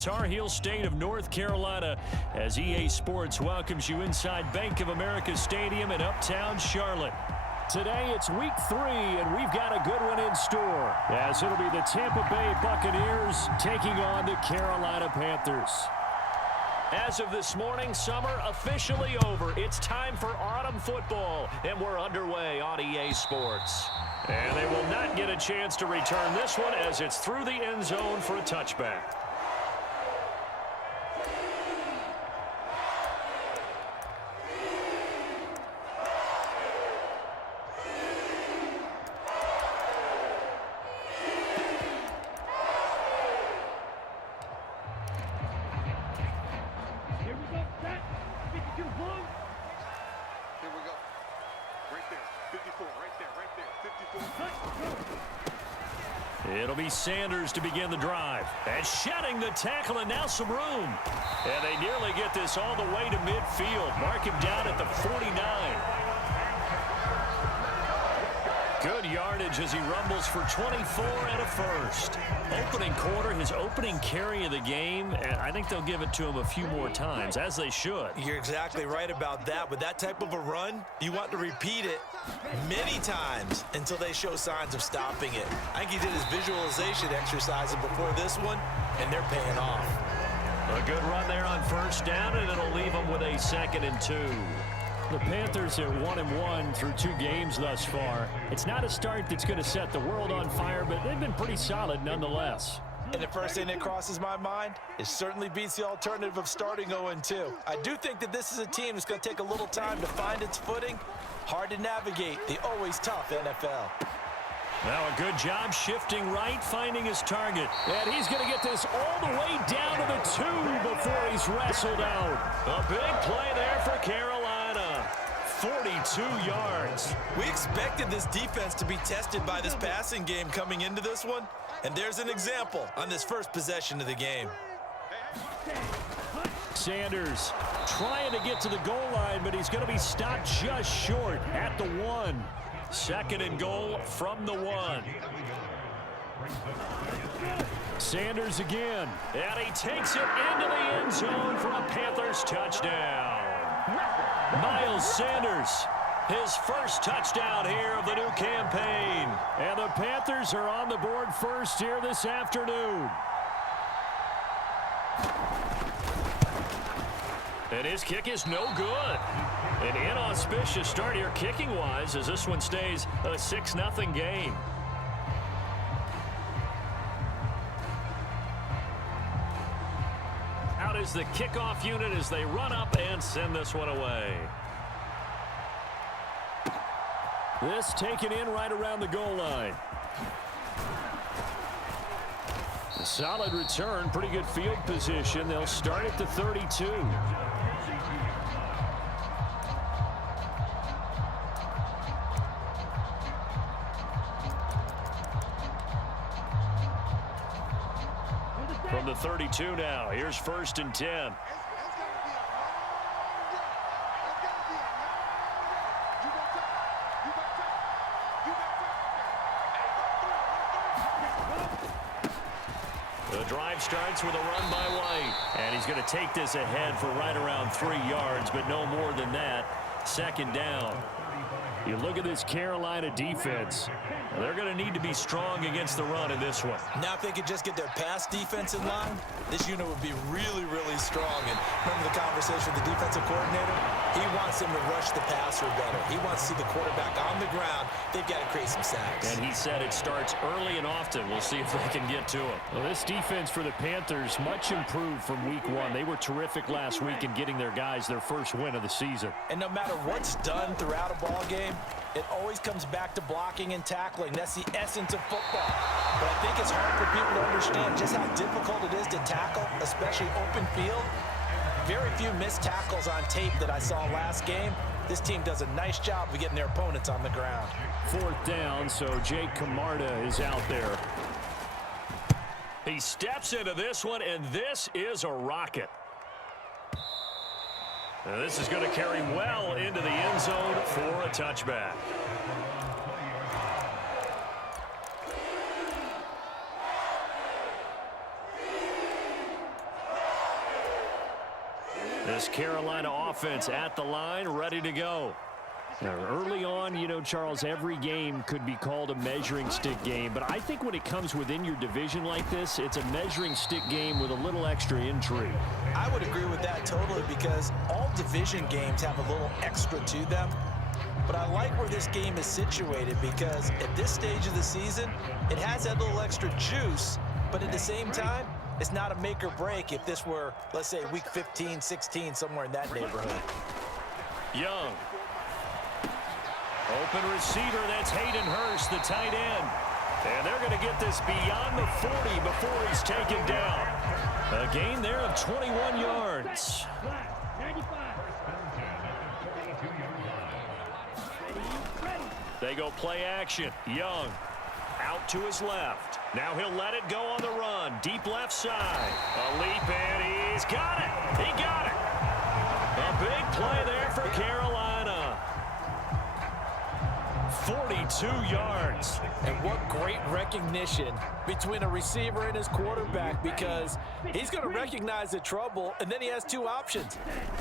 Tar Heel State of North Carolina, as EA Sports welcomes you inside Bank of America Stadium in Uptown Charlotte. Today it's week 3, and we've got a good one in store, as it'll be the Tampa Bay Buccaneers taking on the Carolina Panthers. As of this morning, summer officially over. It's time for autumn football, and we're underway on EA Sports. And they will not get a chance to return this one, as it's through the end zone for a touchback. It'll be Sanders to begin the drive. And shedding the tackle, and now some room. And they nearly get this all the way to midfield. Mark him down at the 49. Good yardage as he rumbles for 24 and a first. Opening quarter, his opening carry of the game, and I think they'll give it to him a few more times, as they should. You're exactly right about that. With that type of a run, you want to repeat it many times until they show signs of stopping it. I think he did his visualization exercises before this one, and they're paying off. A good run there on first down, and it'll leave them with a 2nd and 2. The Panthers are 1-1 through 2 games thus far. It's not a start that's going to set the world on fire, but they've been pretty solid nonetheless. And the first thing that crosses my mind, it certainly beats the alternative of starting 0-2. I do think that this is a team that's going to take a little time to find its footing. Hard to navigate the always tough NFL. Now a good job shifting right, finding his target. And he's going to get this all the way down to the 2 before he's wrestled out. A big play there for Carolina. 42 yards. We expected this defense to be tested by this passing game coming into this one. And there's an example on this first possession of the game. Sanders trying to get to the goal line, but he's going to be stopped just short at the 1. 2nd and goal from the 1. Sanders again. And he takes it into the end zone for a Panthers touchdown. Miles Sanders, his first touchdown here of the new campaign. And the Panthers are on the board first here this afternoon. And his kick is no good. An inauspicious start here kicking-wise as this one stays a 6-0 game. Out is the kickoff unit as they run up and send this one away. This taken in right around the goal line. A solid return, pretty good field position. They'll start at the 32. From the 32 now, here's 1st and 10. The drive starts with a run by White. And he's going to take this ahead for right around 3 yards, but no more than that. 2nd down. You look at this Carolina defense. They're going to need to be strong against the run in this one. Now if they could just get their pass defense in line, this unit would be really, really strong. And remember the conversation with the defensive coordinator? He wants them to rush the passer better. He wants to see the quarterback on the ground. They've got to create some sacks. And he said it starts early and often. We'll see if they can get to him. Well, this defense for the Panthers, much improved from week 1. They were terrific last week in getting their guys their first win of the season. And no matter what's done throughout a ball game, it always comes back to blocking and tackling. That's the essence of football. But I think it's hard for people to understand just how difficult it is to tackle, especially open field. Very few missed tackles on tape that I saw last game. This team does a nice job of getting their opponents on the ground. 4th down, so Jake Camarda is out there. He steps into this one, and this is a rocket. Now this is going to carry well into the end zone for a touchback. This Carolina offense at the line, ready to go. Now, early on, you know, Charles, every game could be called a measuring stick game, but I think when it comes within your division like this, it's a measuring stick game with a little extra intrigue. I would agree with that totally because all division games have a little extra to them. But I like where this game is situated because at this stage of the season, it has that little extra juice, but at the same time, it's not a make or break if this were, let's say, week 15, 16, somewhere in that neighborhood. Young. Open receiver, that's Hayden Hurst, the tight end. And they're going to get this beyond the 40 before he's taken down. A gain there of 21 yards. They go play action. Young out to his left. Now he'll let it go on the run. Deep left side. A leap, and he's got it. He got it. A big play there for Carolina. 42 yards. And what great recognition between a receiver and his quarterback because he's going to recognize the trouble, and then he has two options.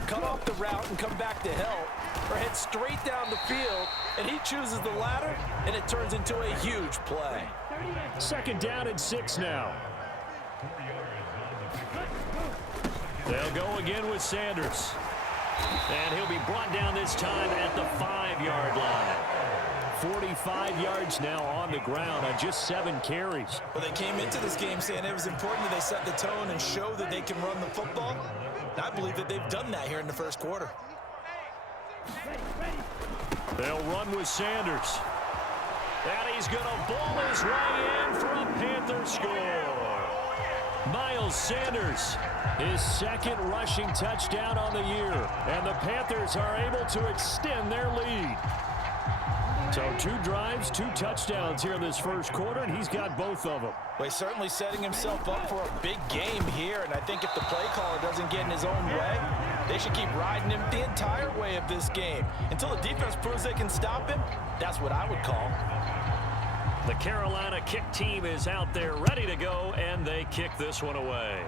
Cut off the route and come back to help, or head straight down the field, and he chooses the latter, and it turns into a huge play. Second down and 6 now. They'll go again with Sanders. And he'll be brought down this time at the 5-yard line. 45 yards now on the ground on just 7 carries. Well, they came into this game saying it was important that they set the tone and show that they can run the football. And I believe that they've done that here in the first quarter. They'll run with Sanders. And he's going to ball his way in for a Panther score. Miles Sanders, his second rushing touchdown on the year. And the Panthers are able to extend their lead. So 2 drives, 2 touchdowns here in this first quarter, and he's got both of them. Well, he's certainly setting himself up for a big game here, and I think if the play caller doesn't get in his own way, they should keep riding him the entire way of this game. Until the defense proves they can stop him, that's what I would call. The Carolina kick team is out there ready to go, and they kick this one away.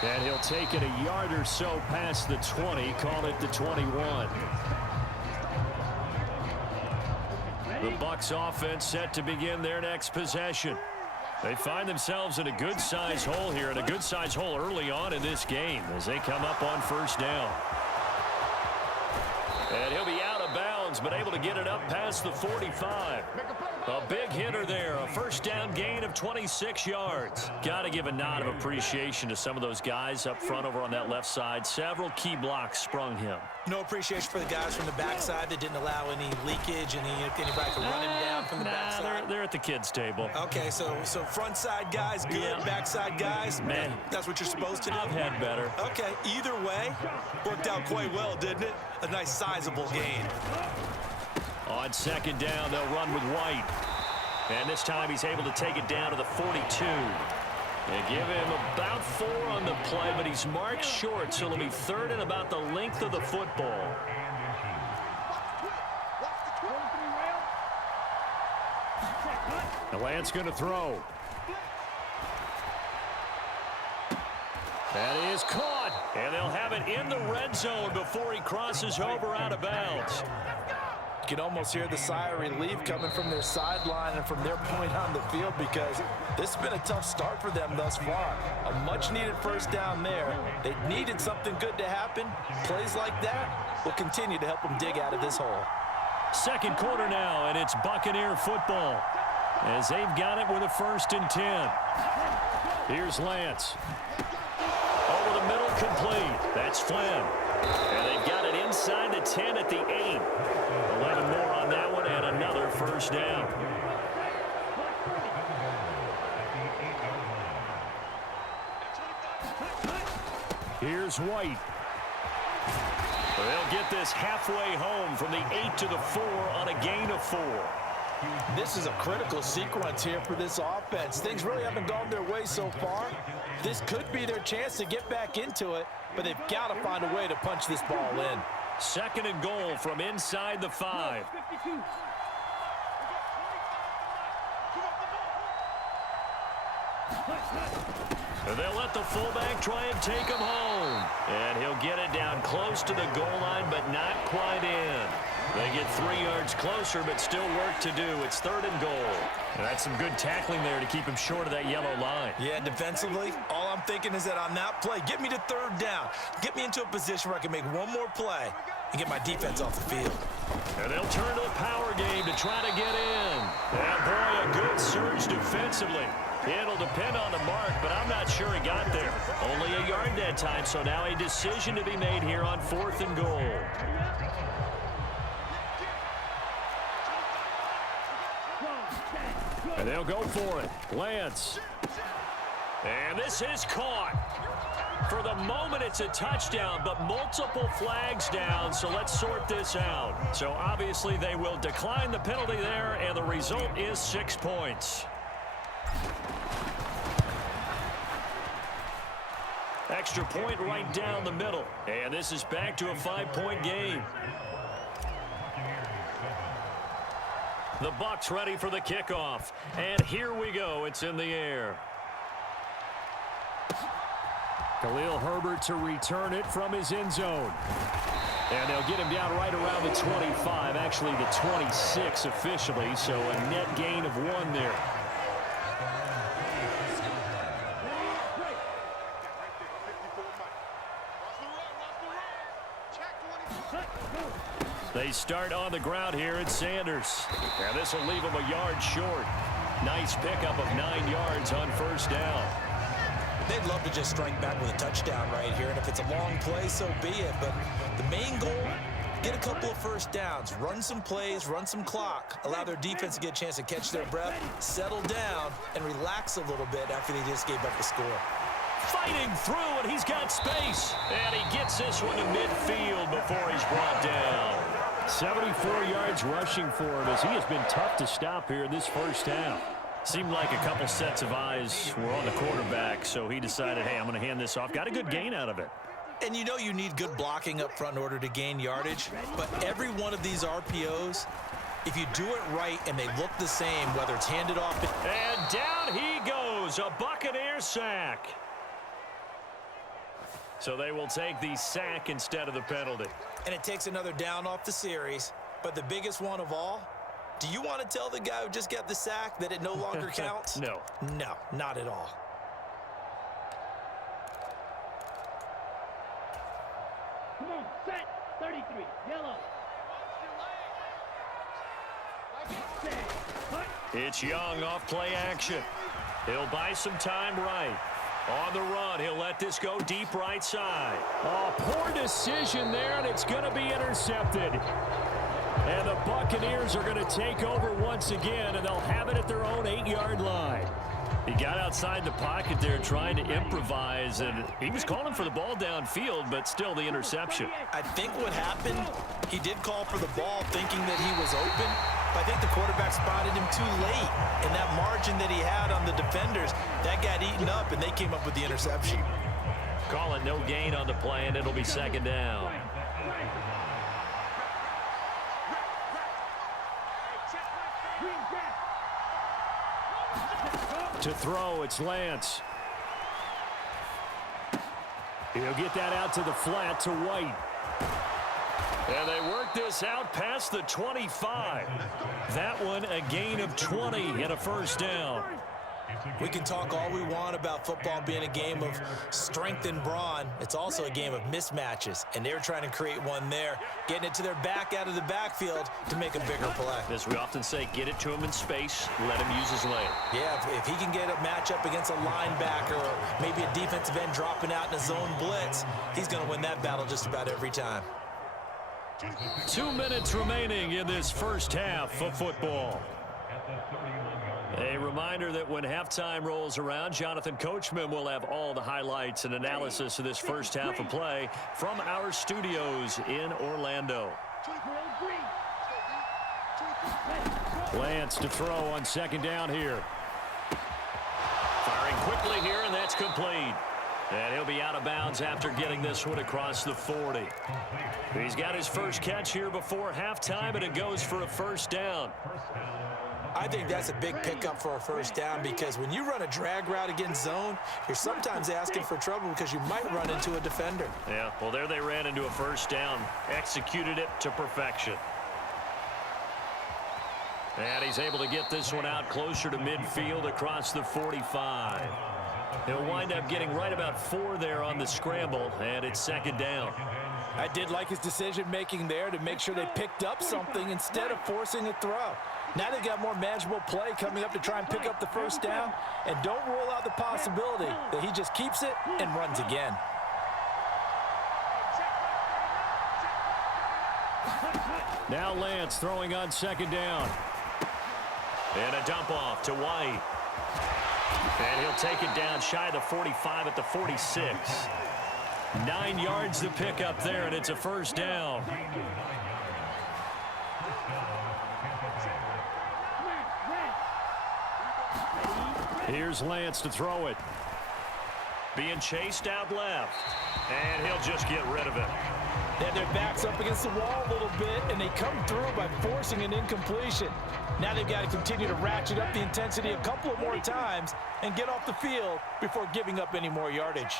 And he'll take it a yard or so past the 20, call it the 21. The Bucs offense set to begin their next possession. They find themselves in a good-sized hole here, and a good-sized hole early on in this game as they come up on first down. And he'll be out of bounds, but able to get it up past the 45. A big hitter there, a first down gain of 26 yards. Got to give a nod of appreciation to some of those guys up front over on that left side. Several key blocks sprung him. No appreciation for the guys from the backside that didn't allow any leakage and anybody could run him down from the backside. They're at the kids' table. Okay, so front side guys good, yeah. Backside guys, man, that's what you're supposed to do. I've had better. Okay, either way, worked out quite well, didn't it? A nice sizable gain. On second down, they'll run with White. And this time he's able to take it down to the 42. They give him about 4 on the play, but he's marked short, so it'll be third and about the length of the football. The Lance going to throw. That is caught, and they'll have it in the red zone before he crosses over out of bounds. You can almost hear the sigh of relief coming from their sideline and from their point on the field because this has been a tough start for them thus far. A much-needed first down there. They needed something good to happen. Plays like that will continue to help them dig out of this hole. Second quarter now, and it's Buccaneer football as they've got it with a 1st and 10. Here's Lance. Over the middle, complete. That's Flynn. And they've got it inside the 10 at the 8. 11 more on that one, and another first down. Here's White. They'll get this halfway home from the 8 to the 4 on a gain of 4. This is a critical sequence here for this offense. Things really haven't gone their way so far. This could be their chance to get back into it, but they've got to find a way to punch this ball in. Second and goal from inside the 5. They'll let the fullback try and take him home. And he'll get it down close to the goal line, but not quite in. They get 3 yards closer, but still work to do. It's 3rd and goal. And that's some good tackling there to keep him short of that yellow line. Yeah, defensively, all I'm thinking is that on that play, get me to 3rd down. Get me into a position where I can make one more play and get my defense off the field. And they'll turn to the power game to try to get in. And boy, a good surge defensively. It'll depend on the mark, but I'm not sure he got there. Only a yard that time, so now a decision to be made here on 4th and goal. And they'll go for it. Lance. And this is caught. For the moment, it's a touchdown, but multiple flags down, so let's sort this out. So obviously they will decline the penalty there, and the result is 6 points. Extra point right down the middle. And this is back to a 5-point game. The Bucs ready for the kickoff. And here we go. It's in the air. Khalil Herbert to return it from his end zone. And they'll get him down right around the 25, actually the 26 officially, so a net gain of 1 there. They start on the ground here at Sanders. And this will leave him a yard short. Nice pickup of 9 yards on 1st down. They'd love to just strike back with a touchdown right here, and if it's a long play, so be it. But the main goal, get a couple of 1st downs, run some plays, run some clock, allow their defense to get a chance to catch their breath, settle down, and relax a little bit after they just gave up the score. Fighting through, and he's got space. And he gets this one to midfield before he's brought down. 74 yards rushing for him as he has been tough to stop here in this 1st half. Seemed like a couple sets of eyes were on the quarterback, so he decided, hey, I'm going to hand this off. Got a good gain out of it. And you know you need good blocking up front in order to gain yardage, but every one of these RPOs, if you do it right and they look the same, whether it's handed off. And down he goes, a Buccaneer sack. So they will take the sack instead of the penalty. And it takes another down off the series. But the biggest one of all, do you want to tell the guy who just got the sack that it no longer counts? No. No, not at all. Come on, set, 33, yellow. It's Young off play action. He'll buy some time right. On the run, he'll let this go deep right side. Oh, poor decision there, and it's going to be intercepted. And the Buccaneers are going to take over once again, and they'll have it at their own 8-yard line. He got outside the pocket there trying to improvise, and he was calling for the ball downfield, but still the interception. I think what happened, he did call for the ball thinking that he was open, but I think the quarterback spotted him too late. And that margin that he had on the defenders, that got eaten up, and they came up with the interception. Call it no gain on the play, and it'll be 2nd down. To throw, it's Lance. He'll get that out to the flat to White. And they work this out past the 25. That one a gain of 20 and a 1st down. We can talk all we want about football being a game of strength and brawn. It's also a game of mismatches, and they're trying to create one there, getting it to their back out of the backfield to make a bigger play. As we often say, get it to him in space, let him use his leg. Yeah, if he can get a matchup against a linebacker or maybe a defensive end dropping out in a zone blitz, he's going to win that battle just about every time. 2 minutes remaining in this 1st half of football. A reminder that when halftime rolls around, Jonathan Coachman will have all the highlights and analysis of this 1st half of play from our studios in Orlando. Lance to throw on 2nd down here. Firing quickly here, and that's complete. And he'll be out of bounds after getting this one across the 40. He's got his first catch here before halftime, and it goes for a first down. I think that's a big pickup for a first down because when you run a drag route against zone, you're sometimes asking for trouble because you might run into a defender. Yeah, well, there they ran into a first down, executed it to perfection. And he's able to get this one out closer to midfield across the 45. He'll wind up getting right about 4 there on the scramble, and it's second down. I did like his decision-making there to make sure they picked up something instead of forcing a throw. Now they've got more manageable play coming up to try and pick up the first down, and don't rule out the possibility that he just keeps it and runs again. Now Lance throwing on second down. And a dump off to White. And he'll take it down shy of the 45 at the 46. 9 yards to pick up there, and it's a first down. Here's Lance to throw it. Being chased out left. And he'll just get rid of it. They have their backs up against the wall a little bit, and they come through by forcing an incompletion. Now they've got to continue to ratchet up the intensity a couple of more times and get off the field before giving up any more yardage.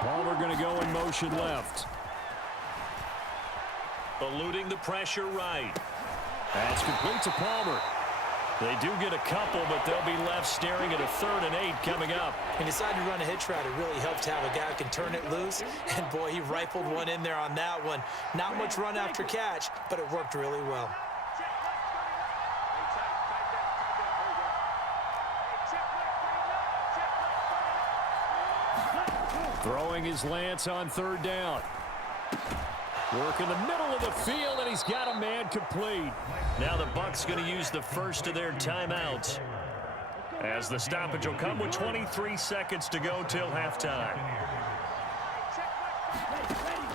Palmer going to go in motion left. Eluding the pressure right. That's complete to Palmer. They do get a couple, but they'll be left staring at a 3rd and 8 coming up. He decided to run a hitch route. It really helped to have a guy who can turn it loose. And, boy, he rifled one in there on that one. Not much run after catch, but it worked really well. Throwing his Lance on 3rd down. Work in the middle of the field, and he's got a man complete. Now the Bucs going to use the first of their timeouts, as the stoppage will come with 23 seconds to go till halftime.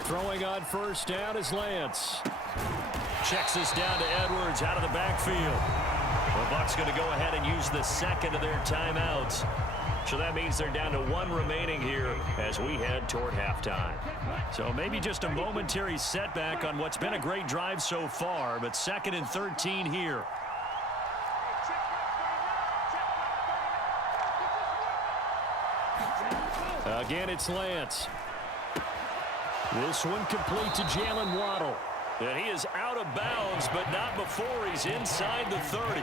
Throwing on first down is Lance. Checks this down to Edwards out of the backfield. The Bucs going to go ahead and use the second of their timeouts. So that means they're down to 1 remaining here as we head toward halftime. So maybe just a momentary setback on what's been a great drive so far, but 2nd and 13 here. Again, it's Lance. This one complete to Jalen Waddle. And he is out of bounds, but not before he's inside the 30.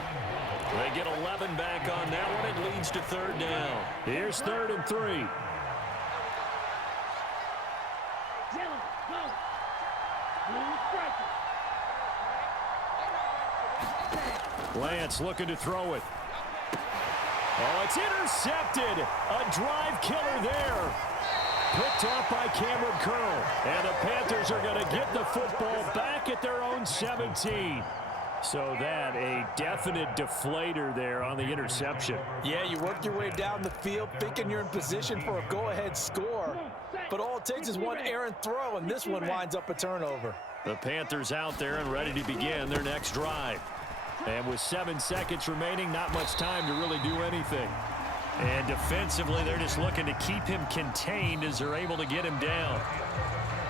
They get 11 back on that one. It leads to 3rd down. Here's 3rd and 3. Lance looking to throw it. Oh, it's intercepted. A drive killer there. Picked off by Cameron Curl. And the Panthers are going to get the football back at their own 17. So that a definite deflator there on the interception. Yeah, you work your way down the field thinking you're in position for a go-ahead score. But all it takes is one errant throw, and this one winds up a turnover. The Panthers out there and ready to begin their next drive. And with 7 seconds remaining, not much time to really do anything. And defensively, they're just looking to keep him contained as they're able to get him down.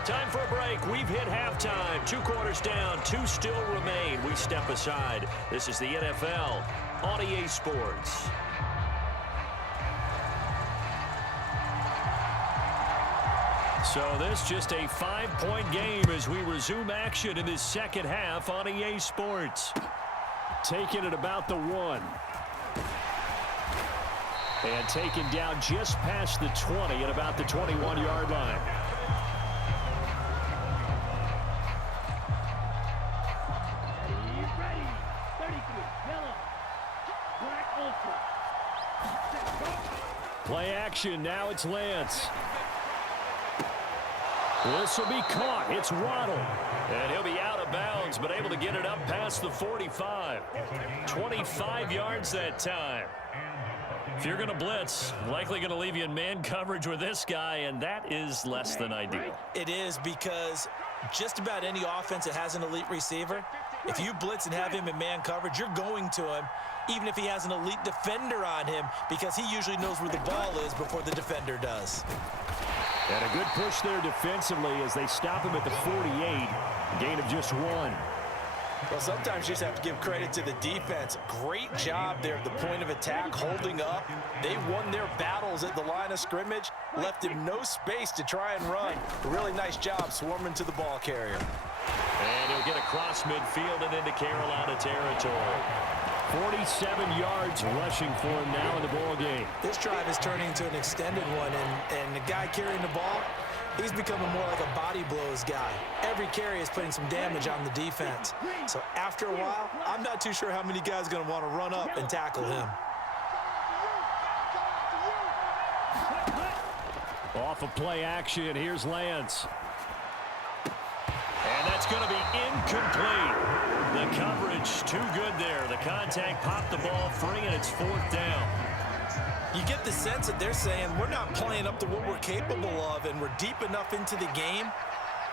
Time for a break. We've hit halftime. 2 quarters down. 2 still remain. We step aside. This is the NFL on EA Sports. So this just a 5-point game as we resume action in this second half on EA Sports. Taking it about the 1. And taken down just past the 20 at about the 21-yard line. Play action. Now it's Lance. This will be caught. It's Waddle. And he'll be out of bounds, but able to get it up past the 45. 25 yards that time. If you're going to blitz, likely going to leave you in man coverage with this guy, and that is less than ideal. It is, because just about any offense that has an elite receiver, if you blitz and have him in man coverage, you're going to him. even if he has an elite defender on him, because he usually knows where the ball is before the defender does. And a good push there defensively as they stop him at the 48. Gain of just 1. Well, sometimes you just have to give credit to the defense. Great job there at the point of attack, holding up. They won their battles at the line of scrimmage, left him no space to try and run. A really nice job swarming to the ball carrier. And he'll get across midfield and into Carolina territory. 47 yards rushing for him now in the ball game. This drive is turning into an extended one, and the guy carrying the ball, he's becoming more like a body blows guy. Every carry is putting some damage on the defense. So after a while, I'm not too sure how many guys are going to want to run up and tackle him. Off of play action, here's Lance. And that's going to be incomplete. The coverage too good there. The contact popped the ball free, and it's 4th down. You get the sense that they're saying we're not playing up to what we're capable of, and we're deep enough into the game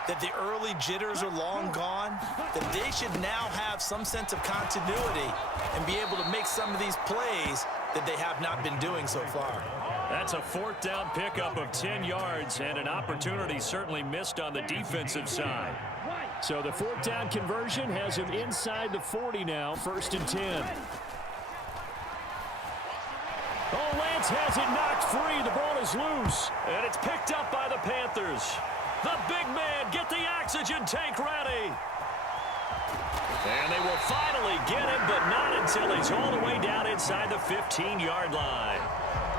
that the early jitters are long gone, that they should now have some sense of continuity and be able to make some of these plays that they have not been doing so far. That's a 4th down pickup of 10 yards and an opportunity certainly missed on the defensive side. So the 4th down conversion has him inside the 40 now, 1st and 10. Oh, Lance has it knocked free. The ball is loose, and it's picked up by the Panthers. The big man, get the oxygen tank ready. And they will finally get him, but not until he's all the way down inside the 15-yard line.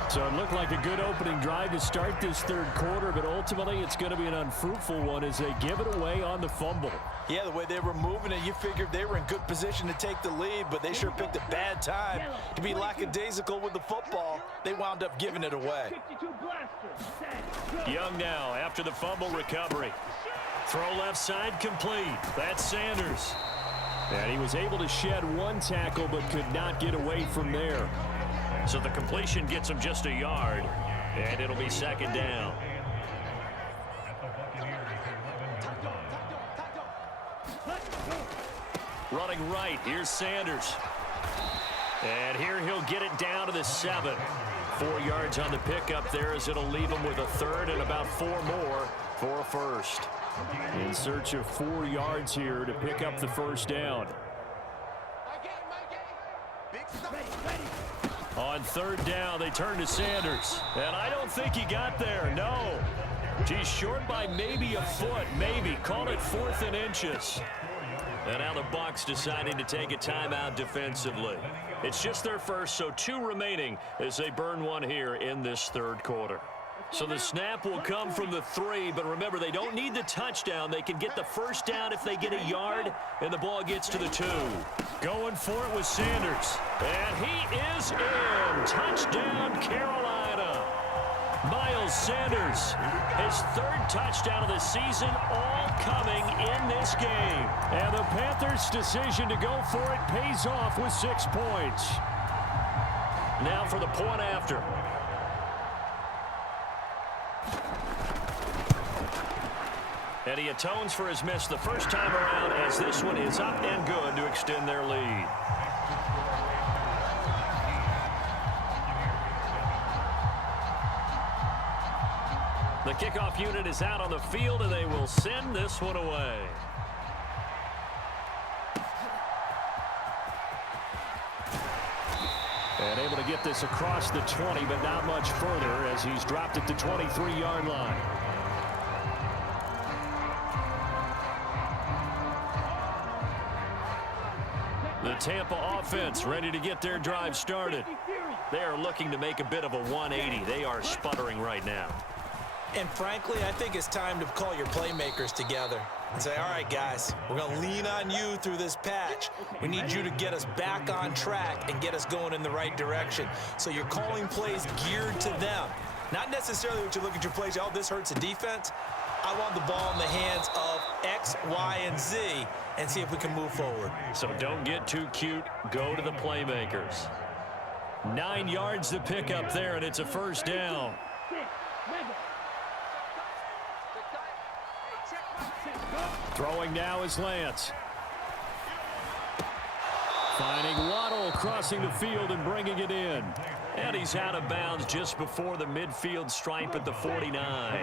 So it looked like a good opening drive to start this 3rd quarter, but ultimately it's going to be an unfruitful one as they give it away on the fumble. Yeah, the way they were moving it, you figured they were in good position to take the lead, but they sure picked a bad time to be lackadaisical with the football. They wound up giving it away. Young now after the fumble recovery. Throw left side complete. That's Sanders. And he was able to shed 1 tackle but could not get away from there. So the completion gets him just a yard, and it'll be 2nd down. Running right, here's Sanders. And here he'll get it down to the 7. 4 yards on the pickup there as it'll leave him with a 3rd and about 4 more for a 1st. In search of 4 yards here to pick up the 1st down. On 3rd down, they turn to Sanders. And I don't think he got there, no. He's short by maybe a foot, maybe. Call it 4th and inches. And now the Bucs deciding to take a timeout defensively. It's just their first, so 2 remaining as they burn 1 here in this 3rd quarter. So the snap will come from the 3, but remember, they don't need the touchdown. They can get the 1st down if they get a yard, and the ball gets to the 2. Going for it with Sanders. And he is in. Touchdown, Carolina. Miles Sanders, his 3rd touchdown of the season, all coming in this game. And the Panthers' decision to go for it pays off with 6 points. Now for the point after. And he atones for his miss the first time around as this one is up and good to extend their lead. The kickoff unit is out on the field, and they will send this one away. And able to get this across the 20, but not much further as he's dropped at the 23-yard line. The Tampa offense ready to get their drive started. They are looking to make a bit of a 180. They are sputtering right now. And frankly, I think it's time to call your playmakers together and say, all right, guys, we're going to lean on you through this patch. We need you to get us back on track and get us going in the right direction. So you're calling plays geared to them. Not necessarily what you look at your plays, oh, this hurts the defense. I want the ball in the hands of X, Y, and Z and see if we can move forward. So don't get too cute. Go to the playmakers. 9 yards to pick up there, and it's a 1st down. Throwing now is Lance. Finding Waddle crossing the field and bringing it in. And he's out of bounds just before the midfield stripe at the 49.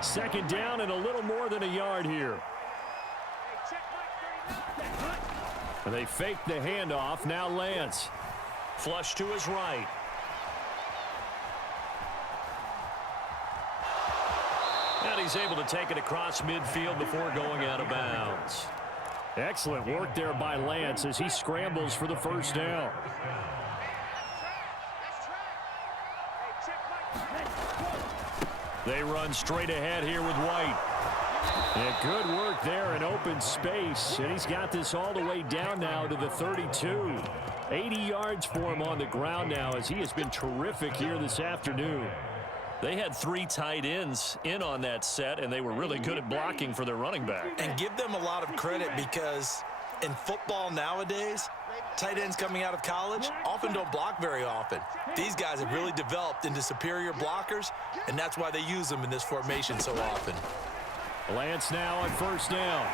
Second down and a little more than a yard here. And they fake the handoff. Now Lance. Flush to his right. And he's able to take it across midfield before going out of bounds. Excellent work there by Lance as he scrambles for the first down. They run straight ahead here with White. And good work there in open space. And he's got this all the way down now to the 32. 80 yards for him on the ground now as he has been terrific here this afternoon. They had 3 tight ends in on that set, and they were really good at blocking for their running back. And give them a lot of credit because in football nowadays, tight ends coming out of college often don't block very often. These guys have really developed into superior blockers, and that's why they use them in this formation so often. Lance now on first down.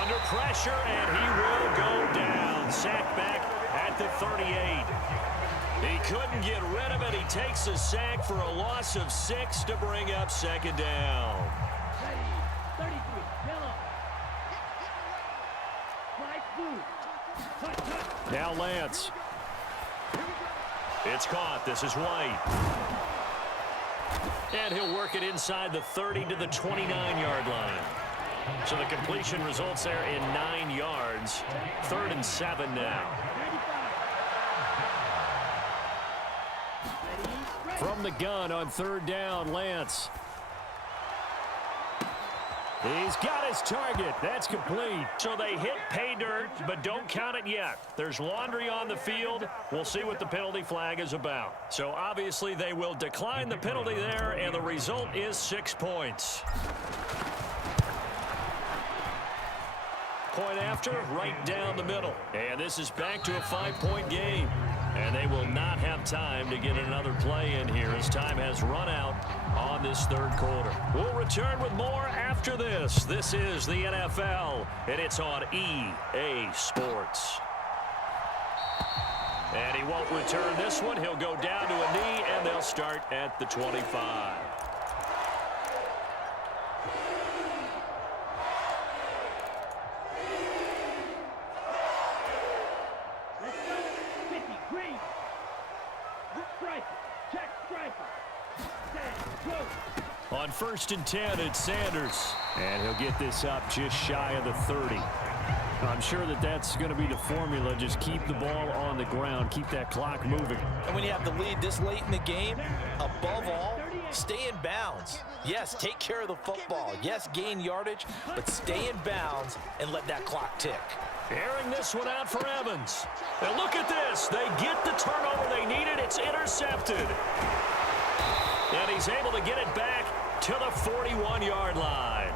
Under pressure, and he will go down. Sack back at the 38. He couldn't get rid of it. He takes a sack for a loss of 6 to bring up second down. 33, yellow. Flag blue. Now Lance. It's caught. This is White. And he'll work it inside the 30 to the 29-yard line. So the completion results there in 9 yards. 3rd and 7 now. From the gun on 3rd down, Lance. He's got his target. That's complete. So they hit pay dirt, but don't count it yet. There's laundry on the field. We'll see what the penalty flag is about. So obviously they will decline the penalty there, and the result is 6 points. Point after, right down the middle. And this is back to a 5-point game. And they will not have time to get another play in here as time has run out on this 3rd quarter. We'll return with more after this. This is the NFL, and it's on EA Sports. And he won't return this one. He'll go down to a knee, and they'll start at the 25. On 1st and 10, it's Sanders. And he'll get this up just shy of the 30. I'm sure that that's going to be the formula. Just keep the ball on the ground. Keep that clock moving. And when you have the lead this late in the game, above all, stay in bounds. Yes, take care of the football. Yes, gain yardage, but stay in bounds and let that clock tick. Airing this one out for Evans. And look at this. They get the turnover they needed. It's intercepted. And he's able to get it back to the 41-yard line.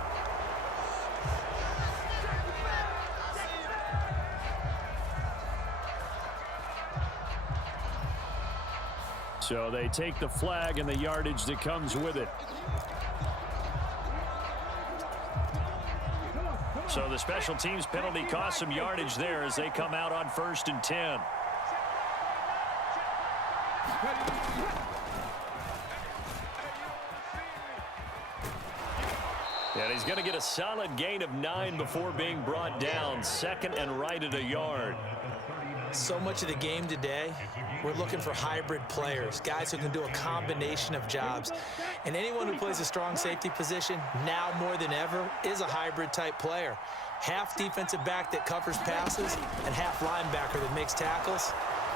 So they take the flag and the yardage that comes with it. So the special teams penalty cost some yardage there as they come out on 1st and 10. And he's going to get a solid gain of 9 before being brought down. 2nd and right at a yard. So much of the game today, we're looking for hybrid players, guys who can do a combination of jobs. And anyone who plays a strong safety position, now more than ever, is a hybrid type player. Half defensive back that covers passes and half linebacker that makes tackles.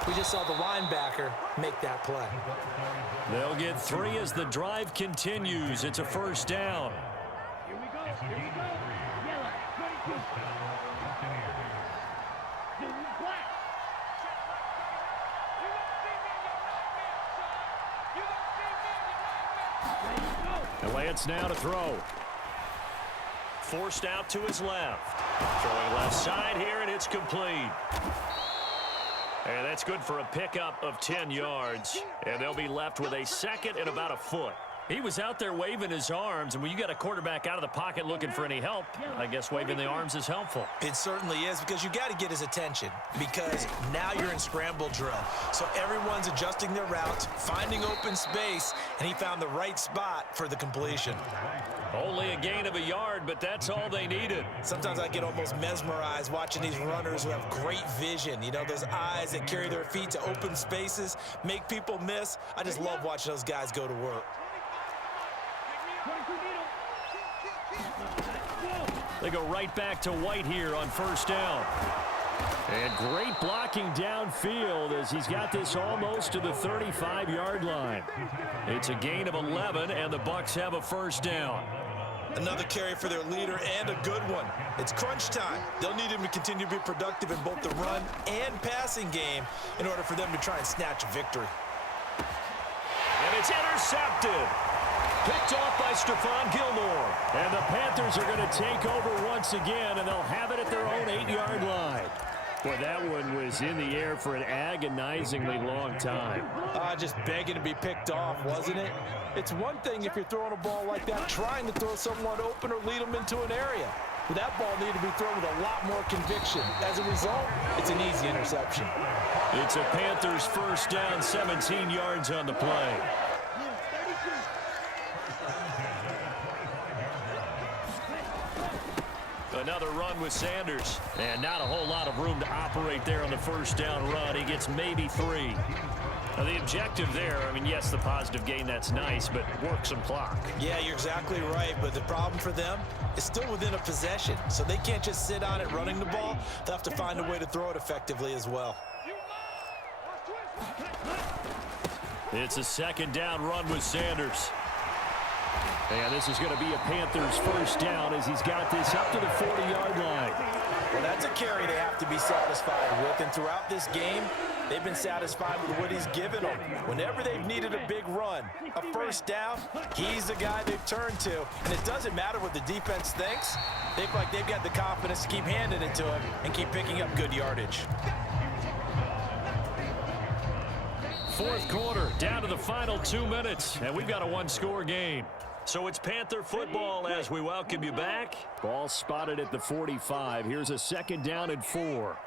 We just saw the linebacker make that play. They'll get 3 as the drive continues. It's a 1st down. Here we go. Yellow, 22. Blue, black. And Lance now to throw. Forced out to his left. Throwing left side here, and it's complete. And that's good for a pickup of 10 yards. And they'll be left with a 2nd and about a foot. He was out there waving his arms, and when you got a quarterback out of the pocket looking for any help, I guess waving the arms is helpful. It certainly is, because you got to get his attention, because now you're in scramble drill. So everyone's adjusting their routes, finding open space, and he found the right spot for the completion. Only a gain of a yard, but that's all they needed. Sometimes I get almost mesmerized watching these runners who have great vision. You know, those eyes that carry their feet to open spaces, make people miss. I just love watching those guys go to work. They go right back to White here on first down. And great blocking downfield as he's got this almost to the 35-yard line. It's a gain of 11, and the Bucs have a first down. Another carry for their leader, and a good one. It's crunch time. They'll need him to continue to be productive in both the run and passing game in order for them to try and snatch a victory. And it's intercepted. Picked off by Stephon Gilmore. And the Panthers are going to take over once again, and they'll have it at their own 8-yard line. Boy, that one was in the air for an agonizingly long time. Just begging to be picked off, wasn't it? It's one thing if you're throwing a ball like that, trying to throw someone open or lead them into an area. But that ball needed to be thrown with a lot more conviction. As a result, it's an easy interception. It's a Panthers first down, 17 yards on the play. Another run with Sanders. And not a whole lot of room to operate there on the first down run. He gets maybe 3. Now, the objective there, I mean, yes, the positive gain, that's nice, but work some clock. Yeah, you're exactly right, but the problem for them is still within a possession, so they can't just sit on it running the ball. They'll have to find a way to throw it effectively as well. It's a second down run with Sanders. And this is going to be a Panthers first down as he's got this up to the 40-yard line. Well, that's a carry they have to be satisfied with, and throughout this game, they've been satisfied with what he's given them. Whenever they've needed a big run, a first down, he's the guy they've turned to. And it doesn't matter what the defense thinks. They feel like they've got the confidence to keep handing it to him and keep picking up good yardage. Fourth quarter, down to the final 2 minutes, and we've got a one-score game. So it's Panther football as we welcome you back. Ball spotted at the 45. Here's a second down and 4.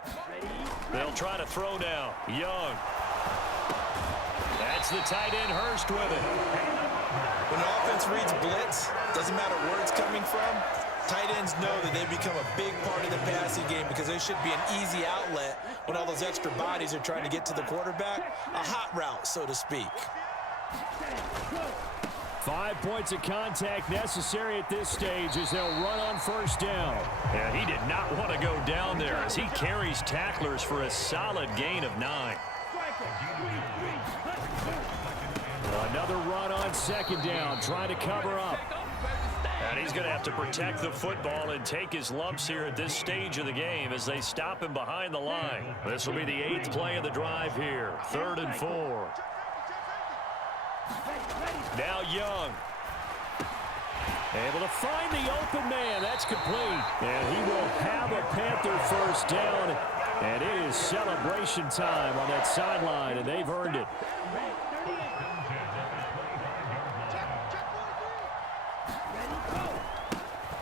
They'll try to throw now. Young. That's the tight end Hurst with it. When the offense reads blitz, doesn't matter where it's coming from, tight ends know that they've become a big part of the passing game because they should be an easy outlet when all those extra bodies are trying to get to the quarterback. A hot route, so to speak. 5 points of contact necessary at this stage as they'll run on first down. Yeah, he did not want to go down there as he carries tacklers for a solid gain of 9. Another run on second down, trying to cover up. And he's going to have to protect the football and take his lumps here at this stage of the game as they stop him behind the line. This will be the 8th play of the drive here, 3rd and 4. Now Young. Able to find the open man. That's complete. And he will have a Panther first down. And it is celebration time on that sideline, and they've earned it.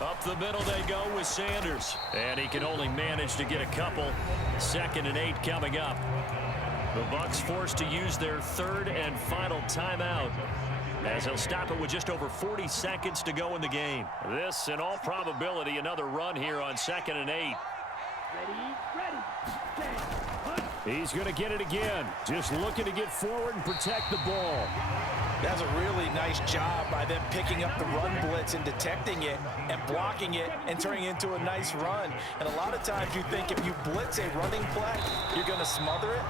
Up the middle they go with Sanders. And he can only manage to get a couple. 2nd and 8 coming up. The Bucs forced to use their 3rd and final timeout as they'll stop it with just over 40 seconds to go in the game. This, in all probability, another run here on 2nd and 8. He's going to get it again. Just looking to get forward and protect the ball. That's a really nice job by them picking up the run blitz and detecting it and blocking it and turning it into a nice run. And a lot of times you think if you blitz a running play, you're going to smother it.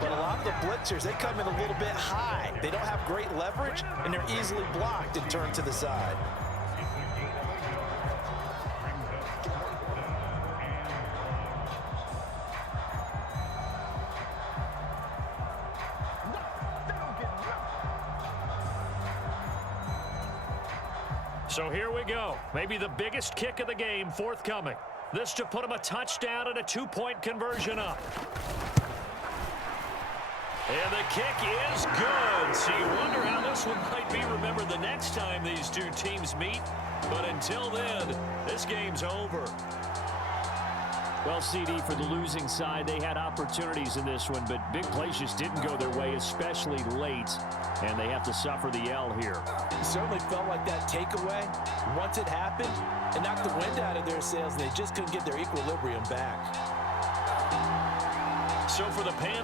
But a lot of the blitzers, they come in a little bit high. They don't have great leverage, and they're easily blocked and turned to the side. So here we go. Maybe the biggest kick of the game forthcoming. This to put him a touchdown and a 2-point conversion up. And the kick is good. So you wonder how this one might be remembered the next time these two teams meet. But until then, this game's over. Well, CD, for the losing side, they had opportunities in this one, but big plays just didn't go their way, especially late, and they have to suffer the L here. It certainly felt like that takeaway, once it happened, it knocked the wind out of their sails, and they just couldn't get their equilibrium back. So for the Panthers,